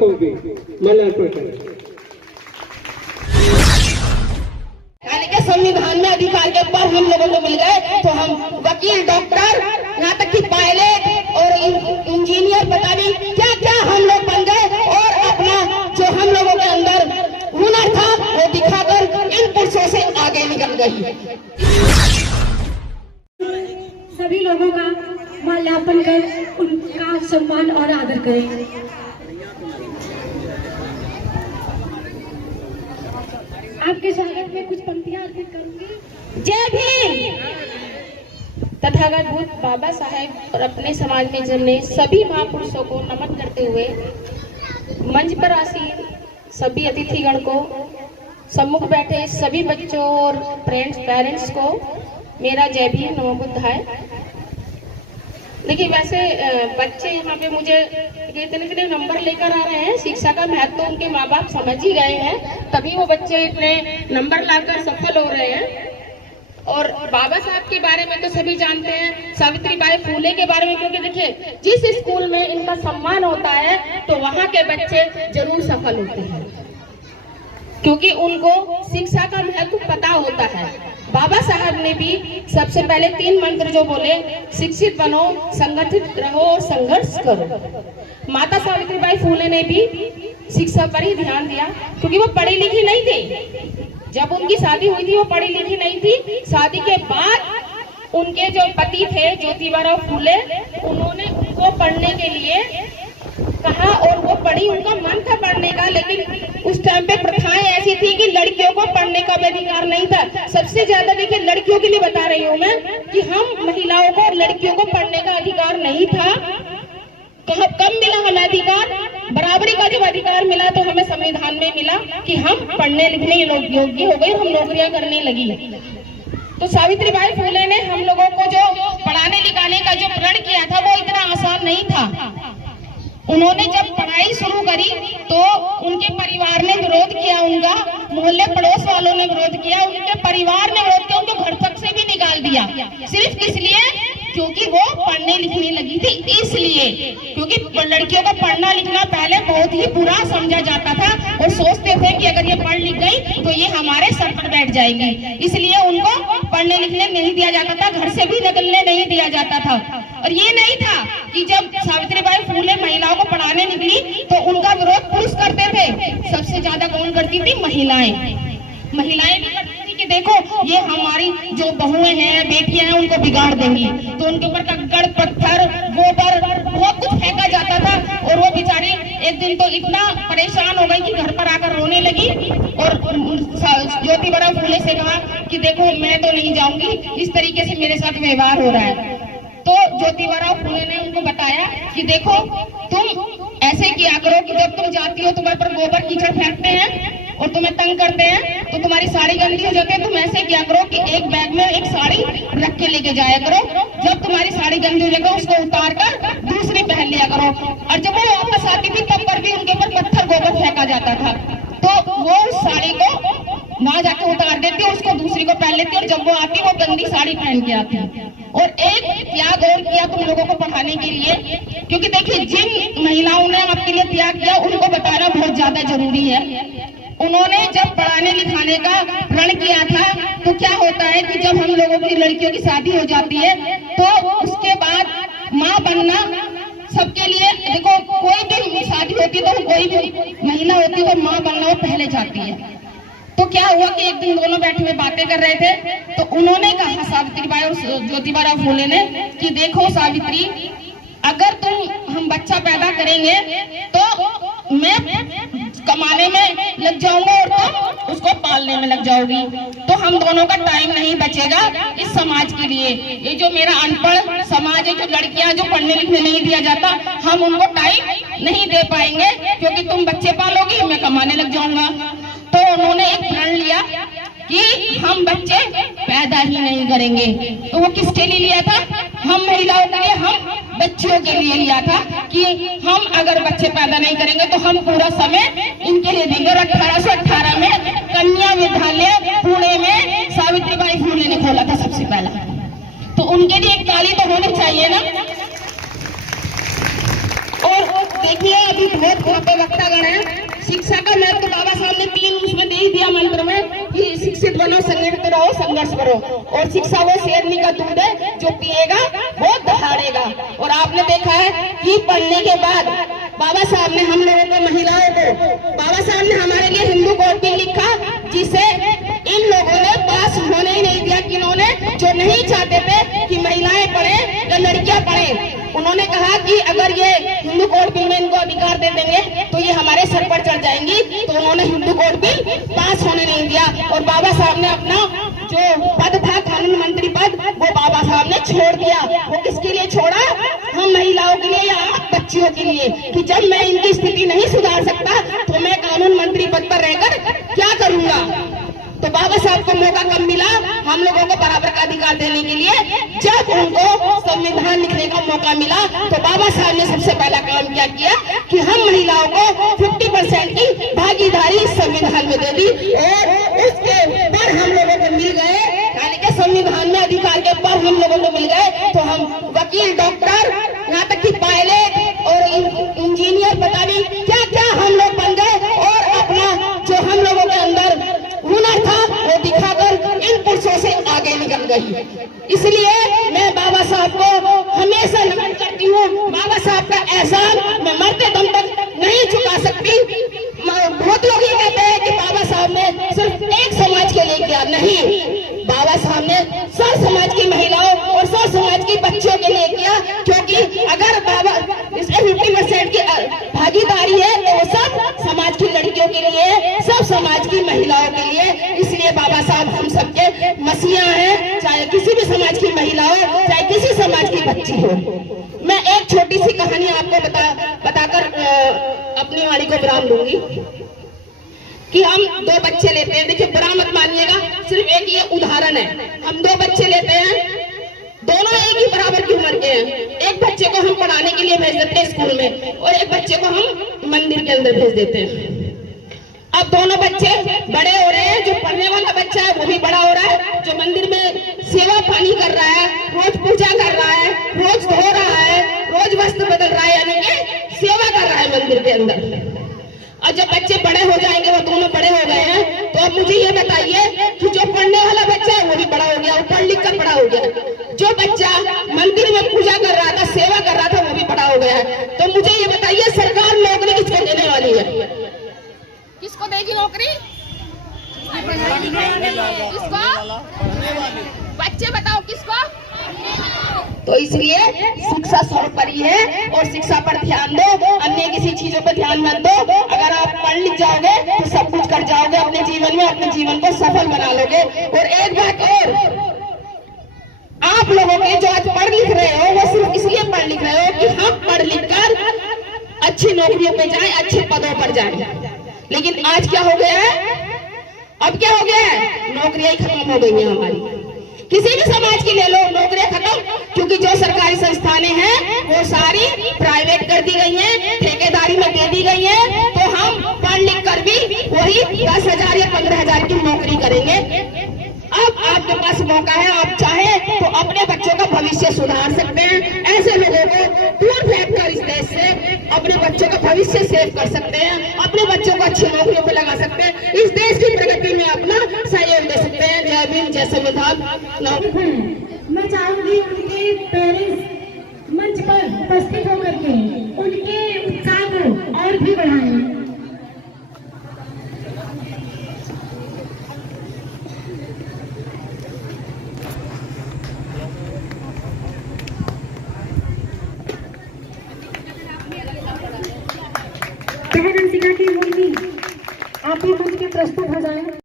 को भी माल्यार्पण करें। यानी कि संविधान में अधिकार के ऊपर हम लोगों को मिल गए, तो हम वकील, डॉक्टर, यहाँ तक कि पायलट और इंजीनियर, पता नहीं क्या क्या हम लोग बन गए और अपना जो हम लोगों के अंदर हुनर था वो दिखाकर इन पुरुषों से आगे निकल गई। सभी लोगों का माल्यार्पण कर उनका सम्मान और आदर करें। आपके स्वागत में कुछ पंक्तियां अर्पित करूंगी। जय भीम। तथागत बुद्ध बाबा साहेब और अपने समाज में जन्मे सभी महापुरुषों को नमन करते हुए मंच पर आसीन सभी अतिथिगण को, सम्मुख बैठे सभी बच्चों और पेरेंट्स को मेरा जय भीम नमो बुद्धाय। देखिए, वैसे बच्चे यहाँ पे मुझे इतने नंबर लेकर आ रहे हैं, शिक्षा का महत्व तो उनके माँ बाप समझ ही गए हैं, तभी वो बच्चे इतने नंबर लाकर सफल हो रहे हैं। और बाबा साहब के बारे में तो सभी जानते हैं, सावित्रीबाई फूले के बारे में, क्योंकि देखिए जिस स्कूल में इनका सम्मान होता है तो वहाँ के बच्चे जरूर सफल होते हैं, क्योंकि उनको शिक्षा का महत्व पता होता है। बाबा साहब ने भी सबसे पहले 3 मंत्र जो बोले, शिक्षित बनो, संगठित रहो और संघर्ष करो। माता सावित्रीबाई फूले ने भी शिक्षा पर ही ध्यान दिया, क्योंकि वो पढ़ी लिखी नहीं थी। जब उनकी शादी हुई थी वो पढ़ी लिखी नहीं थी। शादी के बाद उनके जो पति थे ज्योतिबा फूले, उन्होंने उनको पढ़ने के लिए कहा और वो पढ़ी, उनका मन था पढ़ने का, लेकिन उस टाइम पे प्रथाएं ऐसी थी कि लड़कियों को पढ़ने का भी अधिकार नहीं था। सबसे ज्यादा देखिए लड़कियों के लिए बता रही हूँ मैं कि हम महिलाओं को और लड़कियों को पढ़ने का अधिकार नहीं था। कब मिला हमें अधिकार? बराबरी का जब अधिकार मिला तो हमें संविधान में मिला कि हम पढ़ने लिखने योग्य हो गए, हम नौकरियां करने लगी। तो सावित्रीबाई फूले ने हम लोगों को जो पढ़ाने लिखाने का जो प्रण किया था वो इतना आसान नहीं था। उन्होंने जब पढ़ाई शुरू करी तो उनके परिवार ने विरोध किया, उनका मोहल्ले पड़ोस वालों ने विरोध किया, उनके परिवार ने विरोध किया, उनको घर तक से भी निकाल दिया। सिर्फ किस लिए? क्योंकि वो पढ़ने लिखने लगी थी, इसलिए। क्योंकि लड़कियों को पढ़ना लिखना पहले बहुत ही बुरा समझा जाता था और सोचते थे कि अगर ये पढ़ लिख गई तो ये हमारे सर पर बैठ जाएगी, इसलिए उनको पढ़ने लिखने नहीं दिया जाता था, घर से भी निकलने नहीं दिया जाता था। और ये नहीं था कि जब सावित्रीबाई फूले महिलाओं को पढ़ाने निकली तो उनका विरोध पुरुष करते थे। सबसे ज्यादा कौन करती थी? महिलाएं भी करती थी कि देखो ये हमारी जो बहुएं हैं, बेटियां हैं, उनको बिगाड़ देंगी। तो उनके ऊपर कंकड़, पत्थर, गोबर बहुत कुछ फेंका जाता था और वो बेचारी एक दिन तो इतना परेशान हो गई कि घर पर आकर रोने लगी और ज्योतिबा फूले से कहा कि देखो मैं तो नहीं जाऊंगी, इस तरीके से मेरे साथ व्यवहार हो रहा है। तो ज्योतिबा फूले ने उनको बताया कि देखो तुम ऐसे किया करो कि जब तुम जाती हो तुम्हारे पर गोबर कीचड़ फेंकते हैं और तुम्हें तंग करते हैं तो तुम्हारी साड़ी गंदी हो जाती है, तुम ऐसे किया करो कि एक बैग में एक साड़ी रख के लेके जाया करो, जब तुम्हारी साड़ी गंदी हो जाएगा उसको उतार कर दूसरी पहन लिया करो। और जब वो वापस आती थी तब पर भी उनके ऊपर पत्थर गोबर फेंका जाता था, तो वो उस साड़ी को वहां जाके उतार देती और उसको दूसरी को पहन लेती और जब वो आती वो गंदी साड़ी पहन के आती। और एक त्याग और किया तुम लोगों को पढ़ाने के लिए, क्योंकि देखिए जिन महिलाओं ने आपके लिए त्याग किया उनको बताना बहुत ज्यादा जरूरी है। उन्होंने जब पढ़ाने लिखाने का प्रण किया था तो क्या होता है कि जब हम लोगों की लड़कियों की शादी हो जाती है तो उसके बाद माँ बनना सबके लिए, देखो कोई भी शादी होती है तो कोई भी महिला होती है तो माँ बनना वो पहले जाती है। तो क्या हुआ कि एक दिन दोनों बैठे हुए बातें कर रहे थे तो उन्होंने कहा सावित्रीबाई और ज्योतिबा फूले ने कि देखो सावित्री, अगर हम बच्चा पैदा करेंगे तो मैं कमाने में लग जाऊंगा और तुम उसको पालने में लग जाओगी, तो हम दोनों का टाइम नहीं बचेगा इस समाज के लिए। ये जो मेरा अनपढ़ समाज है, जो लड़कियां जो पढ़ने लिखने नहीं दिया जाता, हम उनको टाइम नहीं दे पाएंगे क्योंकि तुम बच्चे पालोगी, मैं कमाने लग जाऊंगा। तो उन्होंने एक प्रण लिया कि हम बच्चे पैदा ही नहीं करेंगे। तो वो किसके लिए लिया था? हम महिलाओं के लिए, हम बच्चियों के लिए लिया था कि हम अगर बच्चे पैदा नहीं करेंगे तो हम पूरा समय इनके लिए देंगे। और 1818 में कन्या विद्यालय पुणे में सावित्रीबाई फूले ने खोला था सबसे पहला, तो उनके लिए एक ताली तो होनी चाहिए ना। और देखिए भी बहुत वहाँ पे वक्तागण है। शिक्षा का महत्व बाबा साहब ने 3 उसमें दे ही दिया मंत्र में कि शिक्षित बनो, संगठित रहो, संघर्ष करो। और शिक्षा वो शेरनी का दूध है जो पिएगा वो दहाड़ेगा। और आपने देखा है कि पढ़ने के बाद बाबा साहब ने हम लोगों को, महिलाओं को, बाबा साहब ने हमारे लिए हिंदू कोड भी लिखा, जिसे इन लोगों ने पास होने ही नहीं दिया। किन्होंने? जो नहीं चाहते थे कि महिलाएं पढ़े या लड़कियां पढ़े। उन्होंने कहा कि अगर ये हिंदू कोड बिल में इनको अधिकार दे देंगे तो ये हमारे सर पर चढ़ जाएंगी। तो उन्होंने हिंदू कोड बिल पास होने नहीं दिया। और बाबा साहब ने अपना जो पद था, कानून मंत्री पद, वो बाबा साहब ने छोड़ दिया। वो किसके लिए छोड़ा? हम महिलाओं के लिए या बच्चियों के लिए, कि जब मैं इनकी स्थिति नहीं सुधार सकता तो मैं कानून मंत्री पद पर रहकर क्या करूंगा। तो बाबा साहब को मौका कब मिला हम लोगों को बराबर का अधिकार देने के लिए? जब उनको संविधान लिखने का मौका मिला। तो बाबा साहब ने सबसे पहला काम क्या किया कि हम महिलाओं को 50% की भागीदारी संविधान में दे दी। और उसके पर हम लोगों को मिल गए, यानी कि संविधान में अधिकार के पर हम लोगों को मिल गए। तो हम वकील, डॉक्टर, यहाँ तक कि पायलट और इंजीनियर, पता नहीं क्या क्या हम लोग बन गए। और अपना जो हम लोगों के अंदर हुनर था वो दिखाकर इन पुरुषों से आगे निकल गई। इसलिए मैं बाबा साहब को हमेशा नमन करती हूँ। बाबा साहब का एहसान मैं मरते दम तक नहीं चुका सकती। बहुत लोग ये कहते हैं कि बाबा साहब ने सिर्फ एक समाज के लिए किया। नहीं, बाबा साहब ने सब समाज की महिलाओं और सब समाज की बच्चियों के लिए किया। क्योंकि अगर बाबा इसमें 50% की भागीदारी है तो वो सब समाज की लड़कियों के लिए, सब समाज की महिलाओं के लिए। इसलिए बाबा साहब हम सबके मसीहा हैं, चाहे किसी भी समाज की महिला हो, चाहे किसी समाज की बच्ची हो। मैं एक छोटी सी कहानी आपको बताकर अपनी वाणी को विराम दूंगी कि हम 2 बच्चे लेते हैं। देखिए, बुरा मत मानिएगा, सिर्फ एक ये उदाहरण है। हम 2 बच्चे लेते हैं, दोनों एक ही बराबर की उम्र के हैं। एक बच्चे को हम पढ़ाने के लिए भेज देते हैं स्कूल में, और एक बच्चे को हम मंदिर के अंदर भेज देते हैं। अब दोनों बच्चे बड़े हो रहे हैं। जो पढ़ने वाला बच्चा है वो भी बड़ा हो रहा है, जो मंदिर में सेवा पानी कर रहा है, रोज पूजा कर रहा है, रोज धो रहा है, रोज वस्त्र बदल रहा है, यानी कि सेवा कर रहा है मंदिर के अंदर। और जब बच्चे बड़े हो जाएंगे, वो दोनों बड़े हो गए हैं, तो अब मुझे ये बताइए कि जो पढ़ने वाला बच्चा है वो भी बड़ा हो गया, वो पढ़ लिख कर बड़ा हो गया। जो बच्चा मंदिर में पूजा कर रहा था, सेवा कर रहा था, वो भी बड़ा हो गया है। तो मुझे ये बताइए, सरकार नौकरी किसको देने वाली है? किसको देगी नौकरी? किसको? बच्चे बताओ किसको? तो इसलिए शिक्षा सर्वोपरि है और शिक्षा पर ध्यान दो, अन्य किसी चीजों पर ध्यान मत दो। अगर आप पढ़ लिख जाओगे तो सब कुछ कर जाओगे अपने जीवन में, अपने जीवन को सफल बना लोगे। और एक बात और, आप लोगों के जो आज पढ़ लिख रहे हो वो सिर्फ इसलिए पढ़ लिख रहे हो कि हम पढ़ लिख कर अच्छी नौकरियों पे जाएं, अच्छे पदों पर जाएं। लेकिन आज क्या हो गया है? अब क्या हो गया है? नौकरियां ही खत्म हो गई हैं हमारी। किसी भी समाज की ले लो, नौकरियां खत्म, क्योंकि जो सरकारी संस्थानें हैं वो सारी प्राइवेट कर दी गई हैं, ठेकेदारी में दे दी गई हैं। तो हम पढ़ लिख कर भी वही 10,000 या 15,000 की नौकरी करेंगे। अब आपके पास मौका है, आप चाहे तो अपने बच्चों का भविष्य सुधार सकते हैं। ऐसे लोगों को दूर फेंक कर इस देश से अपने बच्चों का भविष्य सेव कर सकते हैं, अपने बच्चों को अच्छी नौकरियों पर लगा सकते हैं, इस देश की प्रगति में अपना सहयोग दे सकते हैं। जय भीम, जय संविधान। मैं चाहूंगी उनके पेरेंट्स मंच पर उपस्थित होकर के उनके उत्साह को और भी बढ़ाएं। बहन अंशिका की मूर्ति आप भी मंच के प्रस्तुत हो जाएं।